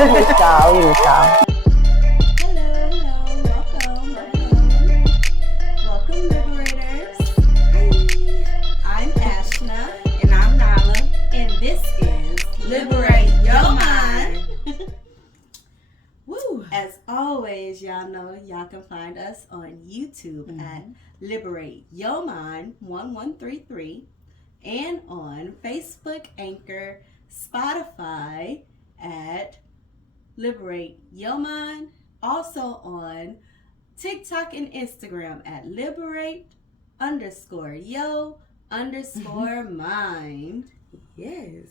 Ciao. Welcome, Liberators. Hi, I'm Ashna. And I'm Nala. And this is Liberate Your Mind. Woo! As always, y'all know y'all can find us on YouTube at Liberate Your Mind 1133 and on Facebook, Anchor, Spotify at Liberate Your Mind. Also on TikTok and Instagram at liberate_yo_mind. Yes.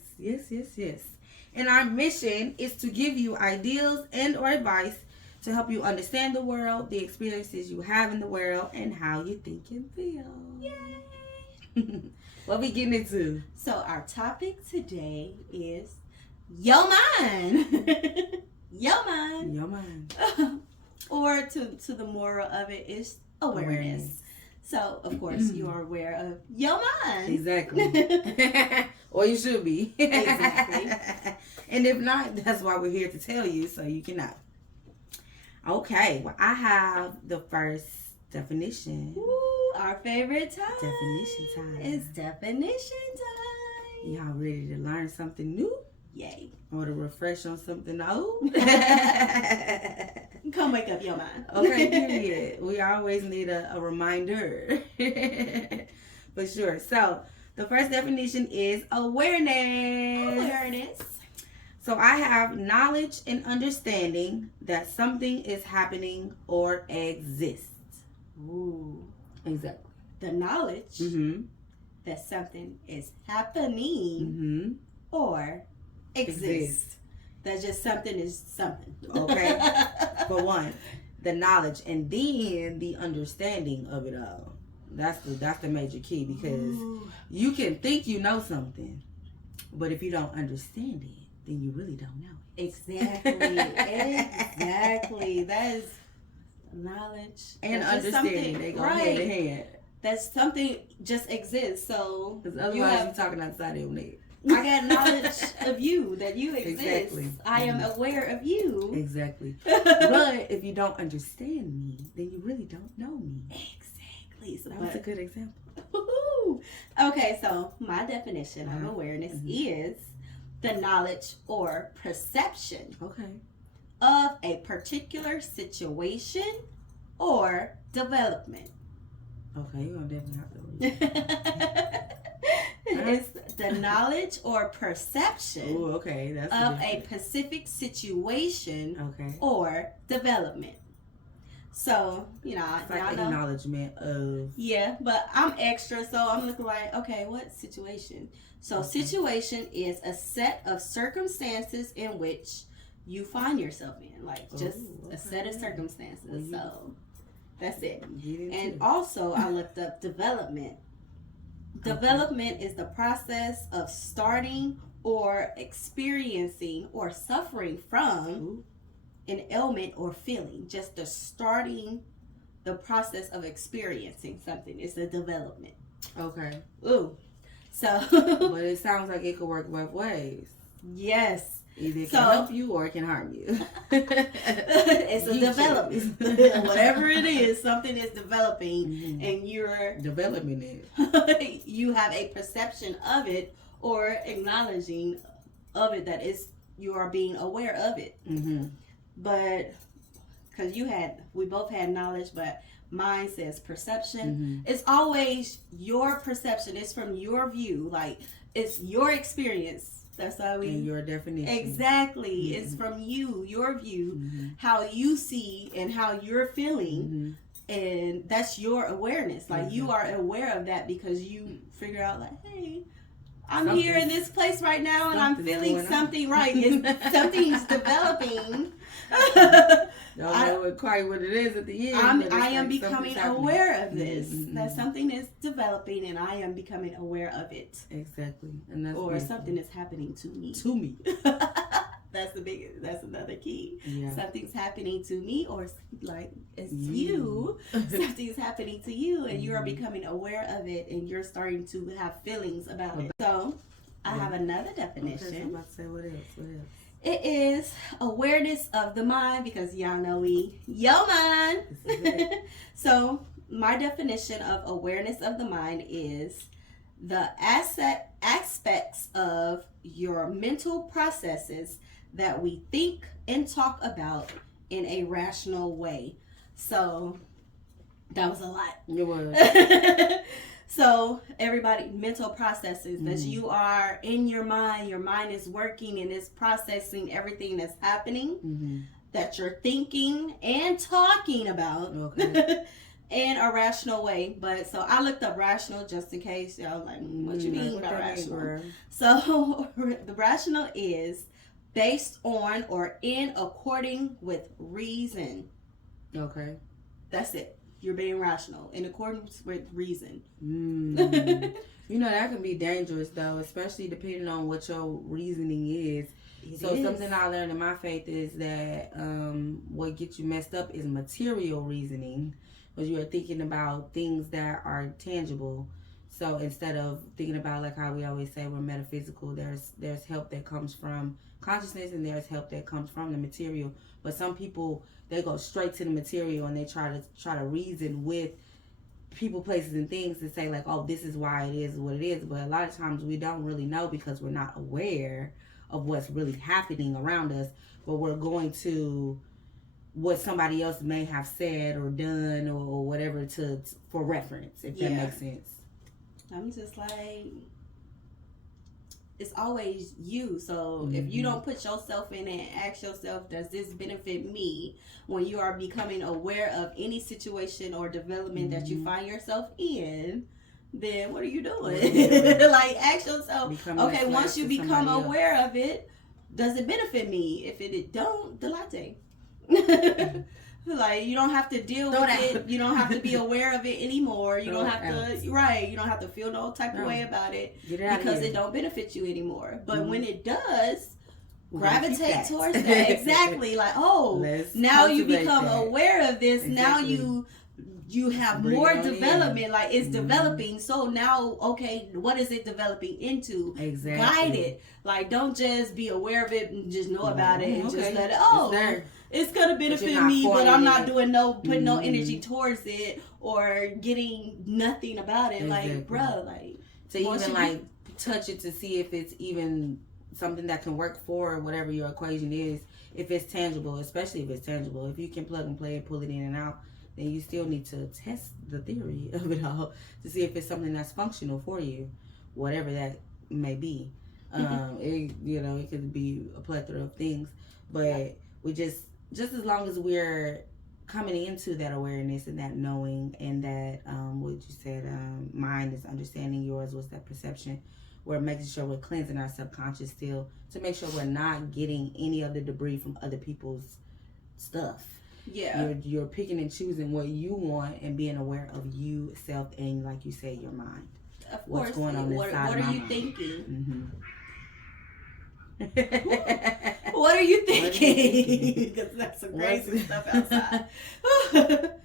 And our mission is to give you ideas and or advice to help you understand the world, the experiences you have in the world, and how you think and feel. Yay! What we getting into? So our topic today is your mind. Your mind. Your mind. Or to the moral of it is awareness. So, of course, you are aware of your mind. Exactly. Or you should be. Exactly. And if not, that's why we're here to tell you so you can know. Okay, well, I have the first definition. Ooh, our favorite time. Definition time. It's definition time. Y'all ready to learn something new? Yay. Or to refresh on something old? Come wake up your mind. Okay, period. We always need a reminder. For sure. So, the first definition is awareness. Awareness. So, I have knowledge and understanding that something is happening or exists. Ooh. Exactly. The knowledge that something is happening or exists. That just something is something. Okay. For one, the knowledge and then the understanding of it all. That's the major key, because you can think you know something, but if you don't understand it, then you really don't know it. Exactly. That is knowledge and that's understanding. They go hand in hand. That's something just exists. So because otherwise you're talking outside your neck. I got knowledge of you, that you exist. Exactly. I am aware of you. Exactly. But if you don't understand me, then you really don't know me. Exactly. So that was a good example. Okay, so my definition of awareness is the knowledge or perception of a particular situation or development. Okay, you're going to definitely have to It's the knowledge or perception of a specific situation or development. So, you know, it's like acknowledgement of... Yeah, but I'm extra, so I'm looking like, okay, what situation? So situation is a set of circumstances in which you find yourself in. Like, just a set of circumstances. So, that's it. And also, I looked up development. Development is the process of starting or experiencing or suffering from an ailment or feeling. Just the process of experiencing something is the development. Okay. Ooh. So. But it sounds like it could work both ways. Yes. Either it can help you or it can harm you. It's a development. Whatever it is, something is developing and you're developing it. You have a perception of it or acknowledging of it, that is, you are being aware of it. But because we both had knowledge, but mine says perception. It's always your perception. It's from your view. Like, it's your experience. That's how and your definition. Exactly. It's from you, your view, how you see and how you're feeling. And that's your awareness. Like, you are aware of that because you figure out, like, hey, I'm here in this place right now and I'm feeling something right. Something's developing. Don't know quite what it is at the end. I am becoming aware of this. That something is developing and I am becoming aware of it. Exactly. And that's or something is happening to me. That's another key. Yeah. Something's happening to me, or like it's you. Something's happening to you and you are becoming aware of it and you're starting to have feelings about it. So I have another definition. Okay, so I'm about to say what else? It is awareness of the mind, because y'all know we yo mind. So my definition of awareness of the mind is the aspects of your mental processes that we think and talk about in a rational way. So that was a lot. It was. So everybody, mental processes that you are in your mind is working and is processing everything that's happening, that you're thinking and talking about. Okay. In a rational way. But so I looked up rational just in case y'all like, what you mean by rational? So the rational is based on or in according with reason. Okay. That's it. You're being rational in accordance with reason. You know, that can be dangerous though, especially depending on what your reasoning is. Something I learned in my faith is that what gets you messed up is material reasoning. Because you are thinking about things that are tangible. So instead of thinking about, like how we always say we're metaphysical, there's help that comes from consciousness and there's help that comes from the material. But some people, they go straight to the material and they try to reason with people, places, and things to say like, oh, this is why it is what it is. But a lot of times we don't really know because we're not aware of what's really happening around us. But we're going to what somebody else may have said or done or whatever for reference, if that makes sense. I'm just like, it's always you. So if you don't put yourself in and ask yourself, does this benefit me, when you are becoming aware of any situation or development that you find yourself in, then what are you doing? Like, ask yourself, okay, once you become aware of it, does it benefit me? If it don't, the latte. Like, you don't have to deal with it. You don't have to be aware of it anymore. You don't have to, you don't have to feel no type of way about it because it don't benefit you anymore. But when it does, gravitate towards that. Exactly. Like, oh, now you become aware of this. Now you have more development. Like, it's developing. So now, okay, what is it developing into? Exactly. Guide it. Like, don't just be aware of it and just know about it and just let it, it's gonna benefit me, but I'm not doing putting no energy towards it or getting nothing about it. Exactly. Like, bro, like, to even like touch it to see if it's even something that can work for whatever your equation is. If it's tangible, especially if it's tangible, if you can plug and play and pull it in and out, then you still need to test the theory of it all to see if it's something that's functional for you, whatever that may be. It could be a plethora of things, but we just as long as we're coming into that awareness and that knowing and that what you said, mind is understanding, yours was that perception. We're making sure we're cleansing our subconscious still to make sure we're not getting any of the debris from other people's stuff. Yeah, you're picking and choosing what you want and being aware of you, self, and like you said, your mind. Of course. What's going on inside? What are you thinking? What are you thinking? Because that's some crazy stuff outside.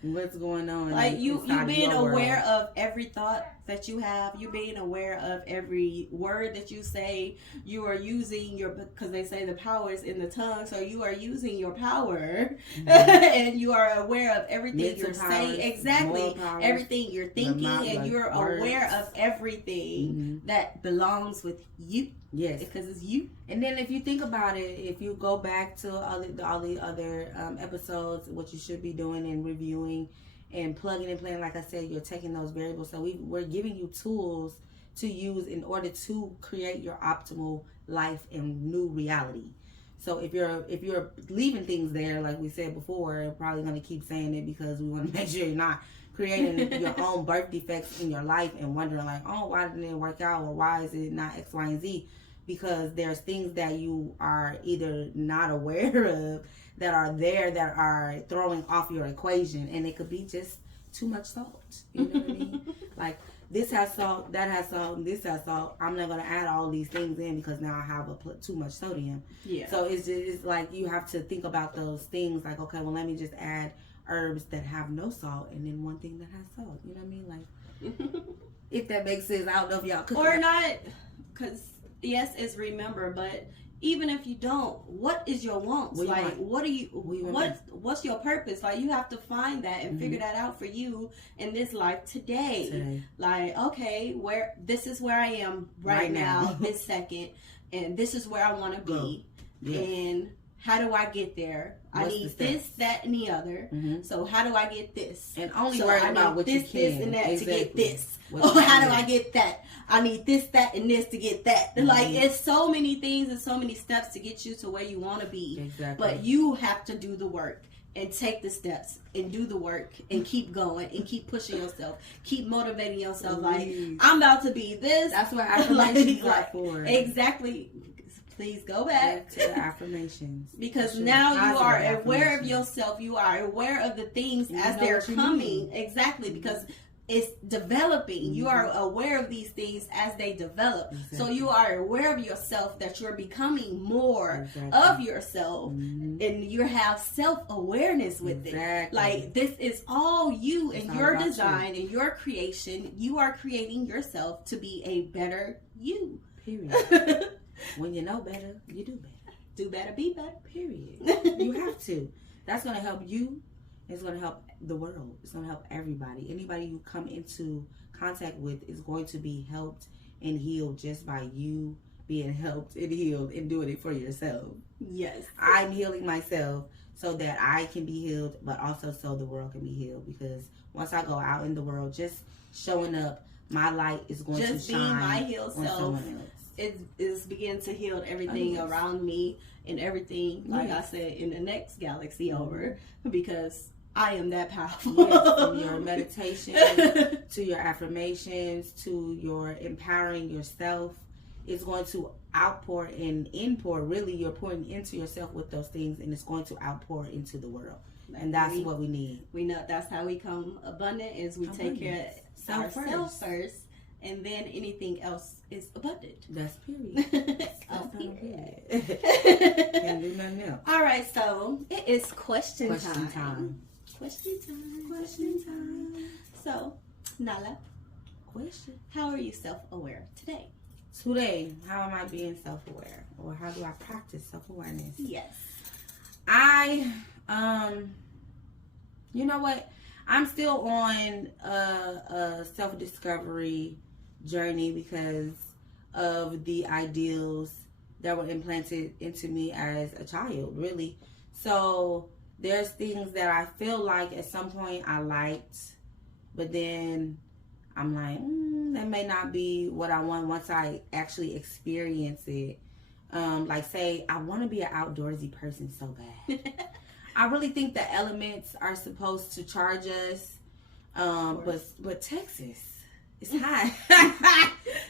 What's going on? Like, you being aware of every thought that you have. You being aware of every word that you say. You are using because they say the power is in the tongue. So you are using your power, and you are aware of everything you're saying. Exactly, everything you're thinking, and you're aware of everything that belongs with you. Yes, because it's you. And then if you think about it, if you go back to all the other episodes, what you should be doing and reviewing and plugging and playing, like I said, you're taking those variables. So we're giving you tools to use in order to create your optimal life and new reality. So if you're leaving things there, like we said before, we're probably going to keep saying it because we want to make sure you're not creating your own birth defects in your life and wondering like, oh, why didn't it work out, or why is it not X, Y, and Z? Because there's things that you are either not aware of that are there that are throwing off your equation, and it could be just too much salt. You know what I mean? Like, this has salt, that has salt, and this has salt. I'm not going to add all these things in because now I have too much sodium. Yeah. So it's like you have to think about those things like, okay, well, let me just add herbs that have no salt and then one thing that has salt. You know what I mean? Like, if that makes sense. I don't know if y'all could. Or not, because yes, it's remember, but even if you don't, what is your wants? What you like, want? what do you, What you want? what's your purpose? Like, you have to find that and figure that out for you in this life today. Like, okay, this is where I am right now, this second, and this is where I want to be. And how do I get there? I need this, that, and the other. So how do I get this? And only worry about what you can. This, and that to get this. Oh, how do I get that? I need this, that, and this to get that. Like, it's so many things and so many steps to get you to where you want to be. Exactly. But you have to do the work and take the steps and do the work and keep going and keep pushing yourself. Keep motivating yourself. Like, I'm about to be this. That's what affirmations are for. Exactly. Please go back to the affirmations. Because now you are aware of yourself. You are aware of the things as they're coming. Exactly. Because it's developing. You are aware of these things as they develop. So you are aware of yourself, that you're becoming more of yourself, and you have self-awareness with it. Like, this is all you and your design and your creation. You are creating yourself to be a better you. Period. When you know better, you do better. Do better, be better. Period. You have to. That's going to help you. It's going to help the world. It's going to help everybody. Anybody you come into contact with is going to be helped and healed just by you being helped and healed and doing it for yourself. Yes. I'm healing myself so that I can be healed, but also so the world can be healed. Because once I go out in the world, just showing up, my light is going to shine just being my healed self. Someone else. It is beginning to heal everything around me and everything, like I said, in the next galaxy over, because I am that powerful. Yes, from your meditation to your affirmations to your empowering yourself, it's going to outpour and inpour. Really, you're pouring into yourself with those things, and it's going to outpour into the world. And that's what we need. We know that's how we come abundant, is we take care of ourselves first. And then anything else is abundant. That's period. Period. Can't do nothing else. All right, so it is question time. Question time. So, Nala, question. How are you self-aware today? Today, how am I being self-aware? Or how do I practice self-awareness? Yes. You know what? I'm still on a self-discovery journey because of the ideals that were implanted into me as a child, really. So there's things that I feel like at some point I liked, but then I'm like, that may not be what I want once I actually experience it. Like, say, I want to be an outdoorsy person so bad. I really think the elements are supposed to charge us, but Texas, it's hot.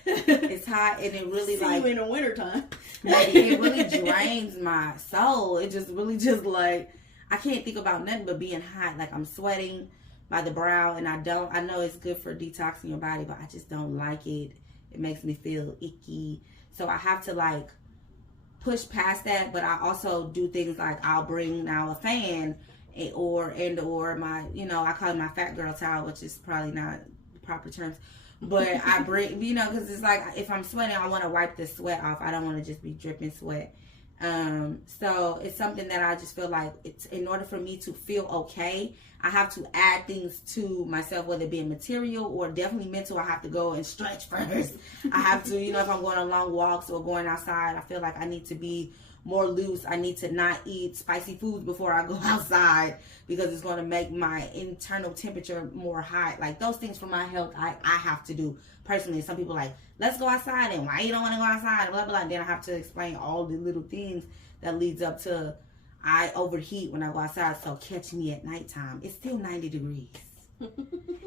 It's hot, and it really you in the wintertime. It really drains my soul. It just really like, I can't think about nothing but being hot. Like, I'm sweating by the brow, and I know it's good for detoxing your body, but I just don't like it. It makes me feel icky. So I have to like push past that, but I also do things like I'll bring now a fan or my, I call it my fat girl towel, which is probably not the proper terms, but I bring, because it's like, if I'm sweating, I want to wipe the sweat off. I don't want to just be dripping sweat. So it's something that I just feel like it's, in order for me to feel okay, I have to add things to myself, whether it be material or definitely mental. I have to go and stretch first. I have to, if I'm going on long walks or going outside, I feel like I need to be more loose. I need to not eat spicy foods before I go outside because it's going to make my internal temperature more hot. Like, those things for my health, I have to do personally. Some people like, let's go outside, and why you don't want to go outside, blah, blah. And then I have to explain all the little things that leads up to I overheat when I go outside, so catch me at nighttime. It's still 90 degrees.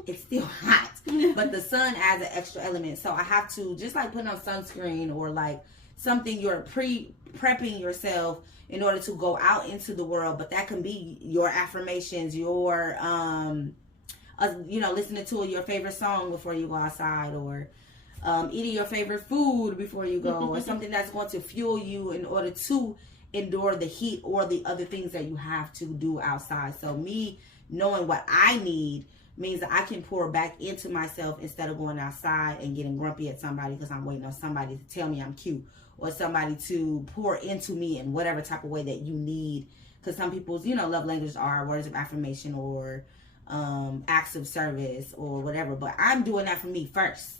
It's still hot, but the sun adds an extra element. So I have to, just like putting on sunscreen or like something, you're prepping yourself in order to go out into the world. But that can be your affirmations, your listening to your favorite song before you go outside, or eating your favorite food before you go, or something that's going to fuel you in order to endure the heat or the other things that you have to do outside. So me knowing what I need means that I can pour back into myself instead of going outside and getting grumpy at somebody because I'm waiting on somebody to tell me I'm cute, or somebody to pour into me in whatever type of way that you need. Because some people's, love languages are words of affirmation or acts of service or whatever. But I'm doing that for me first.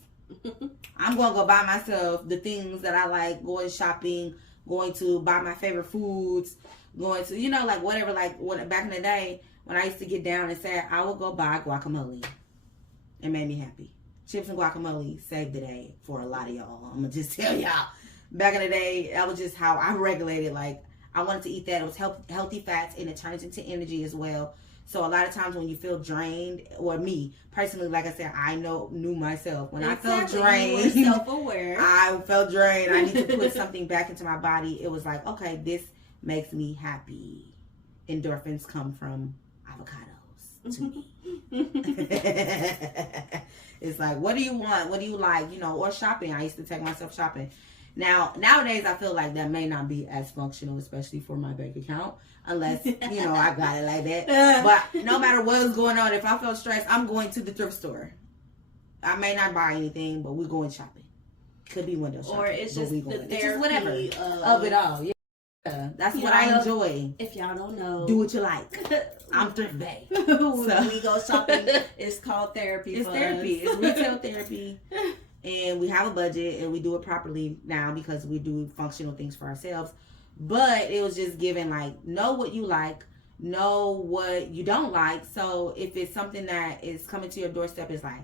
I'm going to go buy myself the things that I like, going shopping, going to buy my favorite foods, going to, like whatever, like back in the day when I used to get down and sad, I would go buy guacamole. It made me happy. Chips and guacamole saved the day for a lot of y'all. I'm going to just tell y'all. Back in the day, that was just how I regulated. Like, I wanted to eat that. It was healthy fats, and it turns into energy as well. So a lot of times when you feel drained, or me personally, like I said, I knew myself. When I felt drained, you were self-aware. I felt drained. I need to put something back into my body. It was like, okay, this makes me happy. Endorphins come from avocados to me. It's like, what do you want? What do you like? Or shopping. I used to take myself shopping. Now, nowadays, I feel like that may not be as functional, especially for my bank account, unless, I got it like that. But no matter what's going on, if I feel stressed, I'm going to the thrift store. I may not buy anything, but we're going shopping. Could be window shopping. Or it's just the therapy. It's just whatever of it all. Yeah. That's what I enjoy. If y'all don't know, do what you like. I'm Thrift Bae. When we go shopping, it's called therapy. It's therapy. It's retail therapy. And we have a budget and we do it properly now because we do functional things for ourselves. But it was just given, like, know what you like, know what you don't like. So if it's something that is coming to your doorstep, it's like,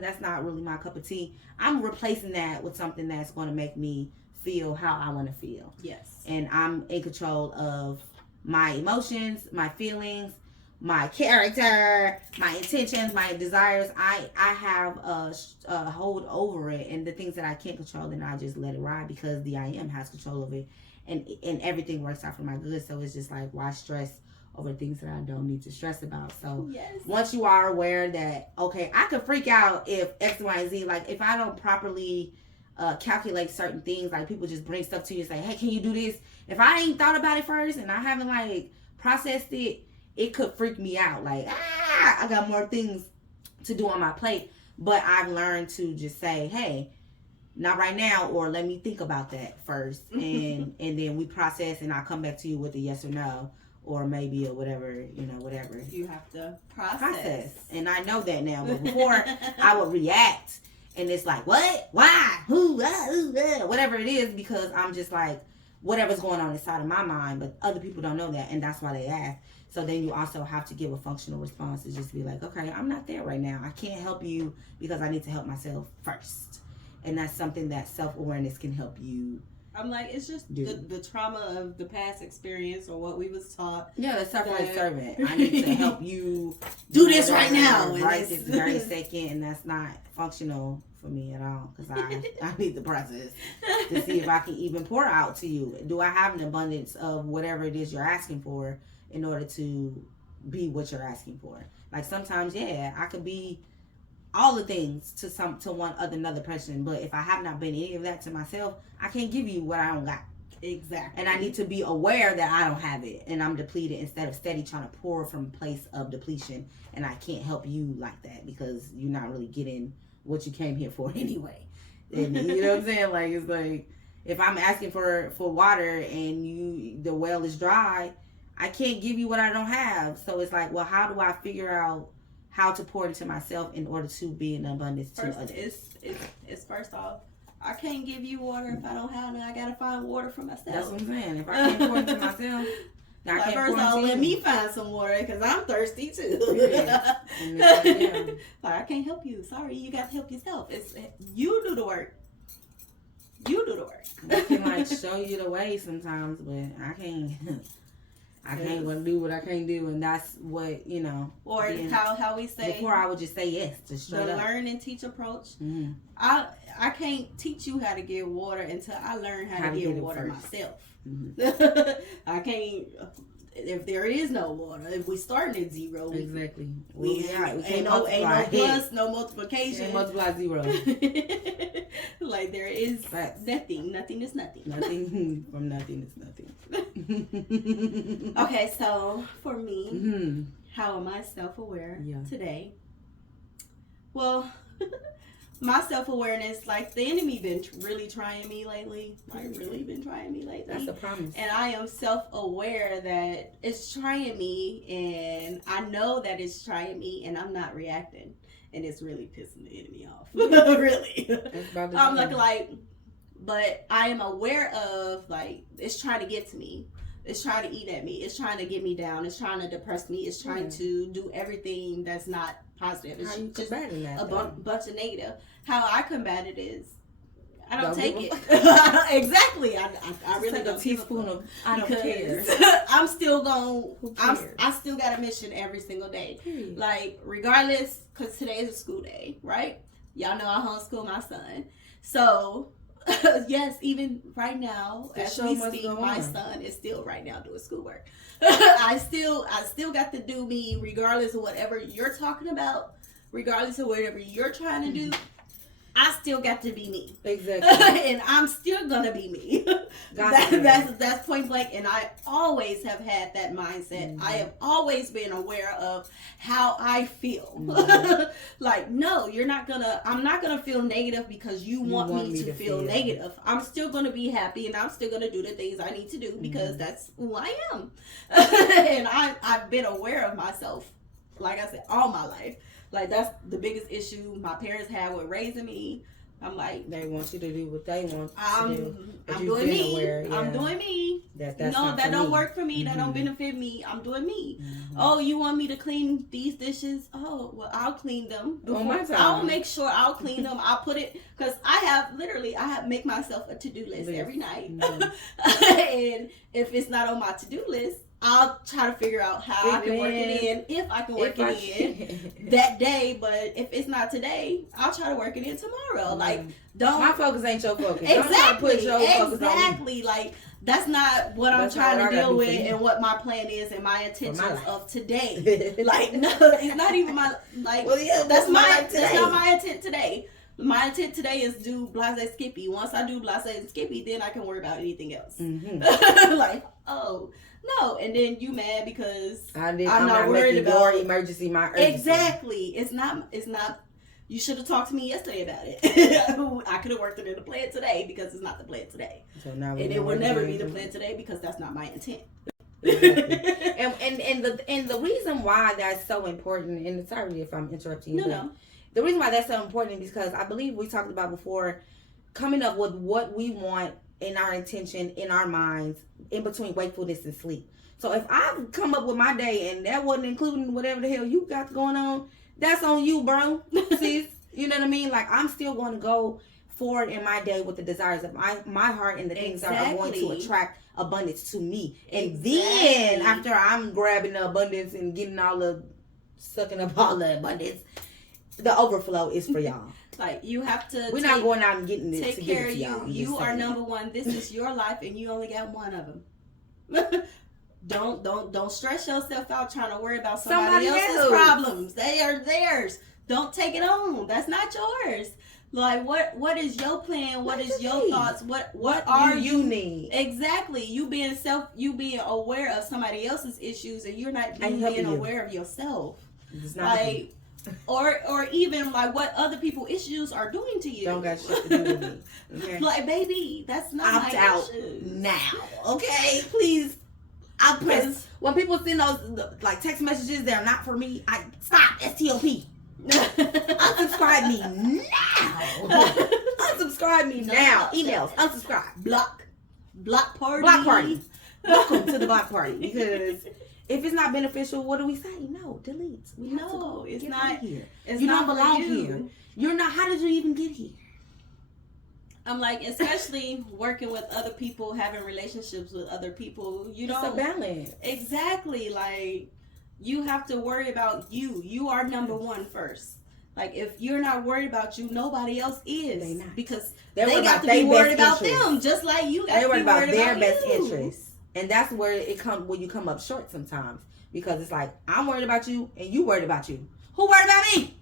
that's not really my cup of tea. I'm replacing that with something that's going to make me feel how I want to feel. Yes. And I'm in control of my emotions, my feelings, my character, my intentions, my desires. I have a hold over it, and the things that I can't control, then I just let it ride because the I am has control of it, and everything works out for my good. So it's just like, why stress over things that I don't need to stress about? So once you are aware that, okay, I could freak out if X, Y, and Z, like if I don't properly calculate certain things, like people just bring stuff to you and say, hey, can you do this? If I ain't thought about it first and I haven't like processed it, it could freak me out. Like, I got more things to do on my plate. But I've learned to just say, hey, not right now, or let me think about that first. And then we process, and I'll come back to you with a yes or no, or maybe, or whatever, whatever. You have to process. And I know that now. But before, I would react. And it's like, what? Why? Who? Whatever it is, because I'm just like, whatever's going on inside of my mind. But other people don't know that, and that's why they ask. So then you also have to give a functional response to just be like, okay, I'm not there right now. I can't help you because I need to help myself first. And that's something that self-awareness can help you. I'm like, it's just the trauma of the past experience or what we was taught. Yeah, the suffering servant. I need to help you do this right now. Right this very second. And that's not functional for me at all, because I need the process to see if I can even pour out to you. Do I have an abundance of whatever it is you're asking for in order to be what you're asking for? Like sometimes, I could be all the things to another person, but if I have not been any of that to myself, I can't give you what I don't got. Exactly. And I need to be aware that I don't have it and I'm depleted, instead of steady trying to pour from a place of depletion. And I can't help you like that because you're not really getting what you came here for anyway. And you know what I'm saying? Like, it's like, if I'm asking for water and the well is dry, I can't give you what I don't have. So it's like, well, how do I figure out how to pour into myself in order to be in abundance to others? It's first off, I can't give you water if I don't have it. I gotta find water for myself. That's what I'm saying. If I can't pour into myself, I can't first pour off, into let you. me find some water because I'm thirsty too. Yeah. And it's like, I can't help you. Sorry, you got to help yourself. It's you do the work. You do the work. I can like show you the way sometimes, but I can't. I can't do what I can't do, and that's what Or how we say before. I would just say yes, just straight up. The learn and teach approach. Mm-hmm. I can't teach you how to get water until I learn how to get water myself. Mm-hmm. I can't. If there is no water, if we starting at zero, exactly. We ain't no plus, no multiplication. Can't multiply zero. Like there is Facts. nothing. Nothing is nothing. Nothing from nothing is nothing. Okay, so for me, Mm-hmm. how am I self-aware Yeah. today? Well, my self-awareness, like the enemy been really trying me lately. Like really been trying me lately. That's a promise. And I am self-aware that it's trying me, and I know that it's trying me, and I'm not reacting, and it's really pissing the enemy off. Really. I'm like, but I am aware of, like, it's trying to get to me. It's trying to eat at me. It's trying to get me down. It's trying to depress me. It's trying to do everything that's not positive. It's just a bunch of negative. How I combat it is, I don't take it. Exactly. I really don't. A teaspoon of I don't care. I'm still I still got a mission every single day. Like, regardless, because today is a school day, right? Y'all know I homeschool my son. So, yes, even right now, as we speak, my son is still right now doing schoolwork. I still got to do me, regardless of whatever you're talking about, regardless of whatever you're trying to do. I still got to be me. Exactly. And I'm still gonna be me. That's point blank. And I always have had that mindset. I have always been aware of how I feel. Like, no, I'm not gonna feel negative because you want me to feel negative. I'm still gonna be happy, and I'm still gonna do the things I need to do because that's who I am. And I've been aware of myself, like I said, all my life. Like, that's the biggest issue my parents had with raising me. I'm like, they want you to do what they want to do. I'm doing me. I'm doing me. That don't work for me. That don't benefit me. I'm doing me. Oh, you want me to clean these dishes? Oh, well, I'll clean them. I'll make sure I'll clean them. I'll put it, because I have make myself a to-do list every night. And if it's not on my to-do list, I'll try to figure out how I can work it in, if I can work it in that day. But if it's not today, I'll try to work it in tomorrow. Like, my focus ain't your focus. Exactly. Don't try to put your focus on me. Like, that's not what I'm trying to deal with, and what my plan is and my intentions of today. Like, no, it's not even my, like, that's not my intent today. My intent today is do Blase Skippy. Once I do Blase and Skippy, then I can worry about anything else. Like, oh, no. And then you mad because I'm not worried about your emergency, my urgency. Exactly. It's not, you should have talked to me yesterday about it. I could have worked it in the plan today because it's not the plan today. So now and it will never be the plan today because that's not my intent. Exactly. and the reason why that's so important, and sorry if I'm interrupting you. No. The reason why that's so important is because I believe we talked about before, coming up with what we want in our intention, in our minds, in between wakefulness and sleep. So if I come up with my day and that wasn't including whatever the hell you got going on, that's on you, bro. Sis, you know what I mean? Like, I'm still going to go forward in my day with the desires of my heart and the things that are going to attract abundance to me. And then after I'm grabbing the abundance and getting sucking up all the abundance, the overflow is for y'all. Like, you have to. We're not going out and getting it. Take care of you. You are number one. This is your life, and you only got one of them. Don't stress yourself out trying to worry about somebody else's problems. They are theirs. Don't take it on. That's not yours. Like, what is your plan? What is your thoughts? What are you need? Exactly. You being aware of somebody else's issues, and you're not being aware of yourself. It's not like. Or even like what other people's issues are doing to you. Don't got shit to do with me. Okay? Like, baby, that's not opt my out issue. now. Okay, please. I press when people send those like text messages that are not for me. I stop. STOP. Unsubscribe me now. Unsubscribe me now. Emails. Unsubscribe. Block party. Block party. Welcome to the block party. Because if it's not beneficial, what do we say? No, delete. It's not here. You don't belong here. You're not. How did you even get here? I'm like, especially working with other people, having relationships with other people. It's a balance. Exactly. Like, you have to worry about you. You are number one first. Like, if you're not worried about you, nobody else is. They not. Because they got to be worried about them, just like you got to be worried about their best interests. And that's where you come up short sometimes, because it's like, I'm worried about you and you worried about you. Who worried about me?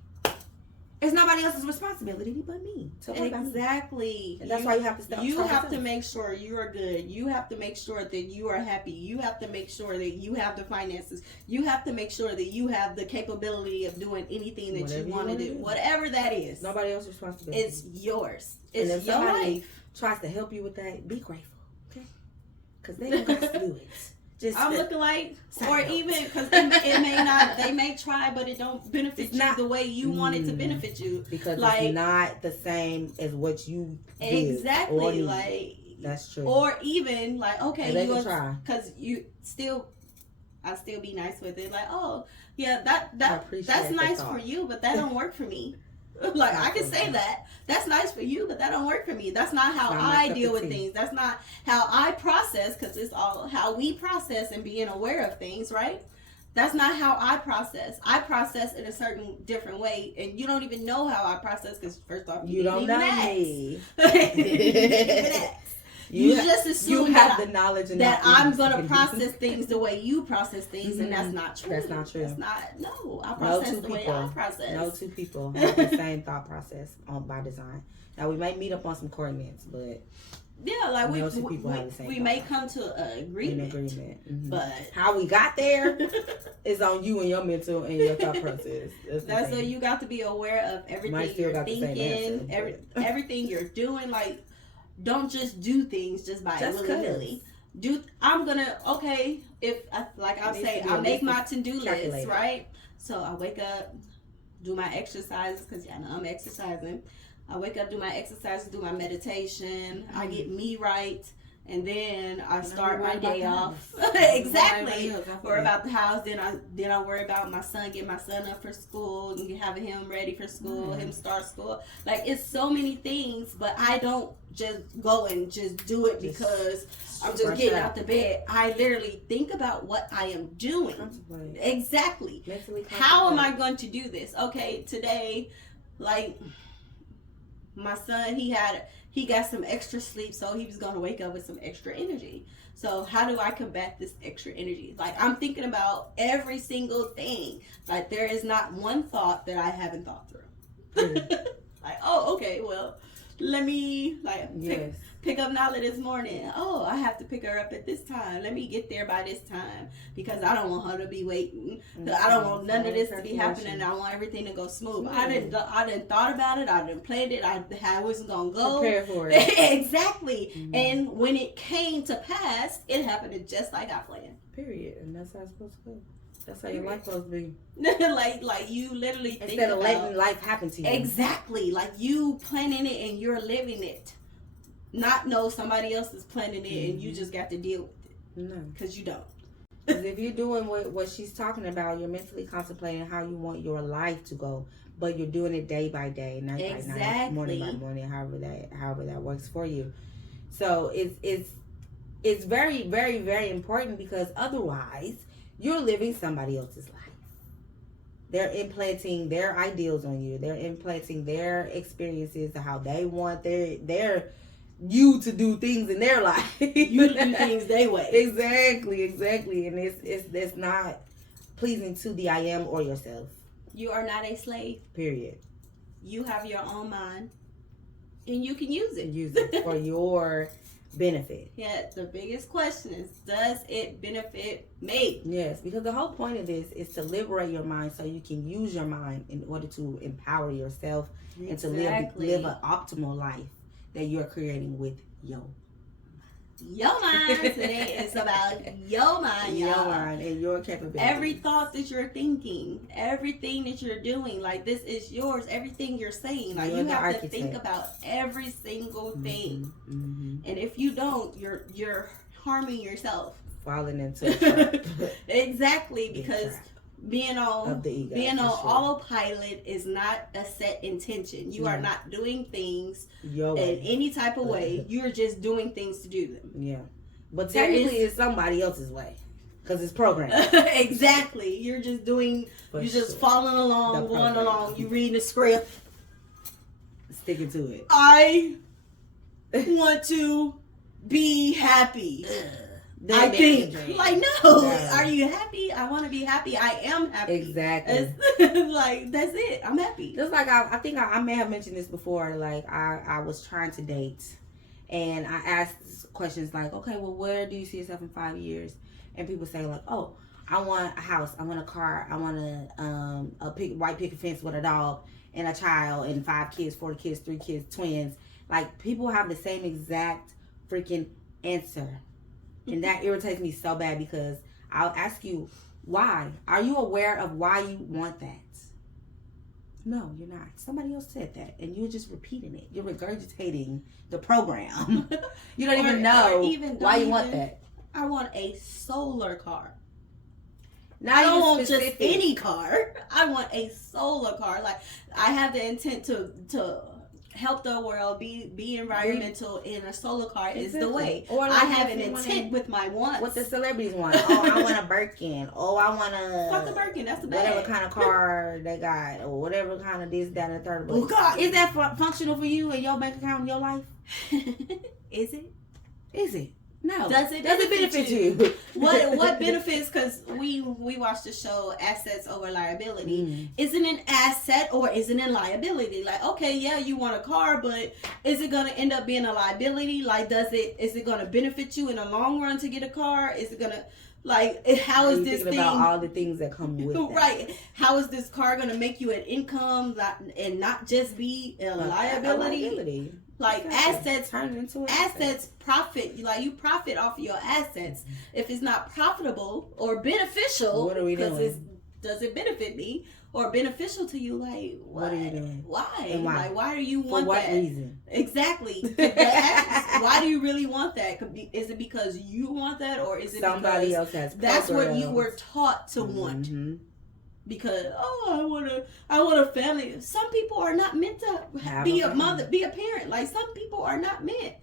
It's nobody else's responsibility but me. So exactly. And that's why you have to stop. You have to make sure you are good. You have to make sure that you are happy. You have to make sure that you have the finances. You have to make sure that you have the capability of doing anything that you want to do. Whatever that is. Nobody else's responsibility. It's yours. It's and if your life. Tries to help you with that, be grateful. Okay? Because they don't got to do it. I'm looking like, or even because it may not, they may try, but it don't benefit you the way you want it to benefit you, because it's not the same as what you exactly like. That's true. Or even like, okay, you try because you still, I still be nice with it. Like, oh yeah, that's nice for you, but that don't work for me. Like I can say that that's nice for you, but that don't work for me. That's not how I deal with things. That's not how I process, because it's all how we process and being aware of things, right? That's not how I process. I process in a certain different way, and you don't even know how I process, because first off, you don't know me. You just assume the knowledge and that I'm gonna process things the way you process things, and that's not true. That's not true. That's not. No, I process the way I process. No two people have the same thought process by design. Now we might meet up on some coordinates, but yeah, like we may come to an agreement. Mm-hmm. But how we got there is on you and your mental and your thought process. That's so you got to be aware of everything you're thinking, everything you're doing. Like, don't just do things just by willy-nilly. I'm gonna, if I make my to-do list, right? So I wake up, do my exercises, because I'm exercising. I wake up, do my exercises, do my meditation. I get me right, and then I start my day off. Exactly. Worry about the house. Then I worry about my son, get my son up for school, and having him ready for school, him start school. Like, it's so many things, but I don't just go and just do it because I'm just getting out the bed. I literally think about what I am doing. Exactly. How am I going to do this? Okay, today, like, my son, he got some extra sleep, so he was going to wake up with some extra energy. So how do I combat this extra energy? Like, I'm thinking about every single thing. Like, there is not one thought that I haven't thought through. Like, well, let me pick up Nala this morning. Oh, I have to pick her up at this time. Let me get there by this time, because I don't want her to be waiting. I don't want none of this to be happening. I want everything to go smooth. I didn't thought about it. I didn't planned it. I wasn't gonna go. Prepare for it. Exactly. Mm-hmm. And when it came to pass, it happened just like I planned. Period. And that's how it's supposed to go. That's how your life supposed to be. like you literally instead of letting life happen to you. Exactly. Like, you planning it and you're living it. Not know somebody else is planning it and you just got to deal with it. No. Because you don't. Because if you're doing what she's talking about, you're mentally contemplating how you want your life to go, but you're doing it day by day, night by night, morning by morning, however that works for you. So it's very, very, very important, because otherwise you're living somebody else's life. They're implanting their ideals on you. They're implanting their experiences to how they want their you to do things in their life. You to do things their way. Exactly. And it's not pleasing to the I am or yourself. You are not a slave. Period. You have your own mind, and you can use it. Use it for your benefit. Yeah, the biggest question is, does it benefit me? Yes, because the whole point of this is to liberate your mind so you can use your mind in order to empower yourself and to live an optimal life that you're creating with your mind. Today is about your mind, y'all. Your mind and your capability. Every thought that you're thinking, everything that you're doing, like, this is yours. Everything you're saying, like, you have to think about every single thing. Mm-hmm. And if you don't, you're harming yourself. Falling into a trap. Exactly, because being on autopilot is not a set intention. You are not doing things in any type of way. You're just doing things to do them. Yeah, but technically it's somebody else's way, because it's programmed. Exactly. You're just doing. You're just following along, going along. You reading the script, sticking to it. I want to be happy. I think. Like, no. Are you happy? I want to be happy. I am happy. Exactly. Like, that's it. I'm happy. Just like I think I may have mentioned this before. Like I was trying to date, and I asked questions like, okay, well, where do you see yourself in 5 years? And people say like, oh, I want a house, I want a car, I want a white picket fence with a dog and a child and 5 kids, 4 kids, 3 kids, twins. Like, people have the same exact freaking answer. And that irritates me so bad, because I'll ask you, why? Are you aware of why you want that? No, you're not. Somebody else said that, and you're just repeating it. You're regurgitating the program. You don't even know why you want that. I want a solar car. Now I don't want just any car. I want a solar car. Like, I have the intent to help the world, be environmental, and a solar car is the way. Or like, I have an intent with my wants. What the celebrities want. Oh, I want a Birkin. Oh, I want a... Fuck the Birkin. That's the bad. Whatever kind of car they got. Or whatever kind of this, that, and the third. Oh, God. Is that functional for you in your bank account in your life? Is it? Is it? No. Does it benefit you? What benefits? Because we watched the show Assets Over Liability. Is it an asset or is it a liability? Like, okay, yeah, you want a car, but is it gonna end up being a liability? Like, is it gonna benefit you in the long run to get a car? Is it gonna, like, how is this thing about all the things that come with that? Right? How is this car gonna make you an income and not just be a liability? Like, assets profit. Like, you profit off of your assets. If it's not profitable or beneficial, what are we doing? Does it benefit me or beneficial to you? Like, what are you doing? Why? And why? Like, why do you want that? For what reason? Exactly. Why do you really want that? Is it because you want that, or is it somebody because else has that's what you were taught to want? Because I want a family. Some people are not meant to be a mother, be a parent. Like, some people are not meant.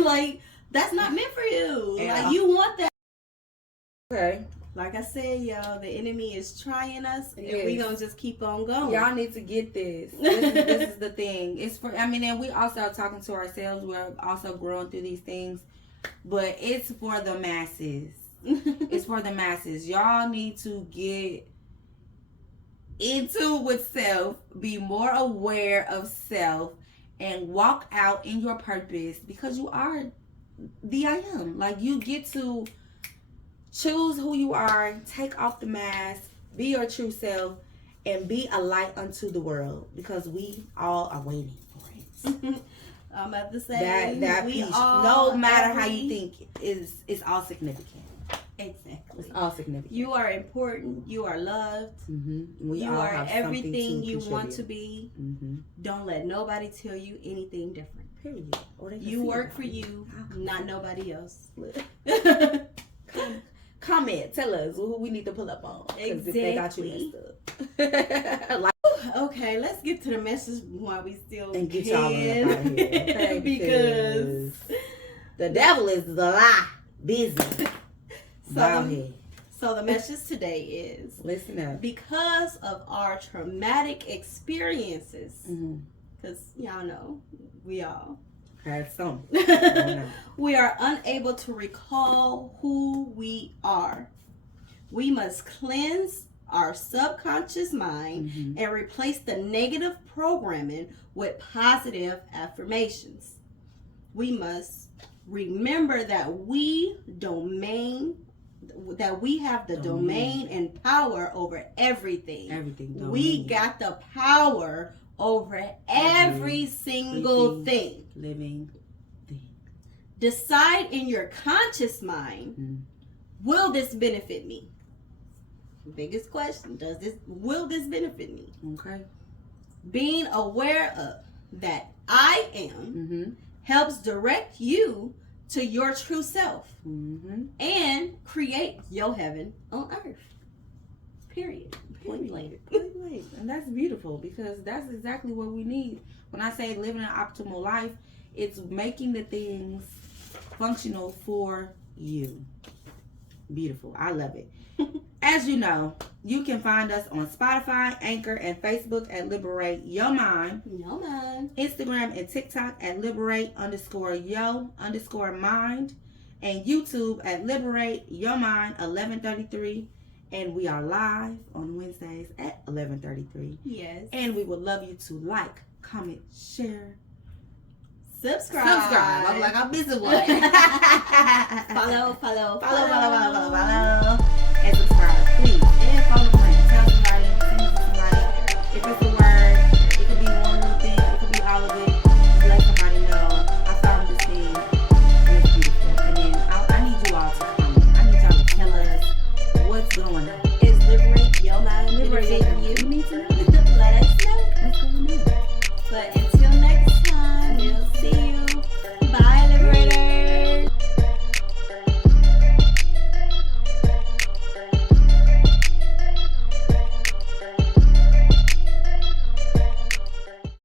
Like, that's not meant for you. Yeah. Like, you want that. Okay. Like I said, y'all, the enemy is trying us, and we gonna just keep on going. Y'all need to get this. This is the thing. It's for. I mean, and we also are talking to ourselves. We're also growing through these things, but it's for the masses. It's for the masses. Y'all need to get into with self, be more aware of self, and walk out in your purpose, because you are the I am. Like, you get to choose who you are, take off the mask, be your true self, and be a light unto the world, because we all are waiting for it. I'm about to say that piece, no matter how you think, it's all significant. Exactly. It's all significant. You are important. You are loved. You are everything you want to be. Don't let nobody tell you anything different. Period. You work for you, not nobody else. Comment. Tell us who we need to pull up on. Exactly. If they got you messed up. Okay, let's get to the message while we still and get y'all on up out here. Okay? Because the devil is the lie. Busy. So the message today is, listen up. Because of our traumatic experiences, because y'all know we all had some, we are unable to recall who we are. We must cleanse our subconscious mind and replace the negative programming with positive affirmations. We must remember that we have the domain and power over everything. We got the power over every single thing. Living thing. Decide in your conscious mind, will this benefit me? Biggest question, will this benefit me? Okay. Being aware of that I am helps direct you to your true self and create your heaven on earth. Period. Point blank. And that's beautiful, because that's exactly what we need. When I say living an optimal life, it's making the things functional for you. Beautiful. I love it. As you know, you can find us on Spotify, Anchor, and Facebook at Liberate Your Mind. Your Mind. Instagram and TikTok at Liberate_Yo_Mind. and YouTube at Liberate Your Mind 1133. And we are live on Wednesdays at 11:33. Yes. And we would love you to like, comment, share, subscribe. I'm like, I'm missing one. Follow. Follow.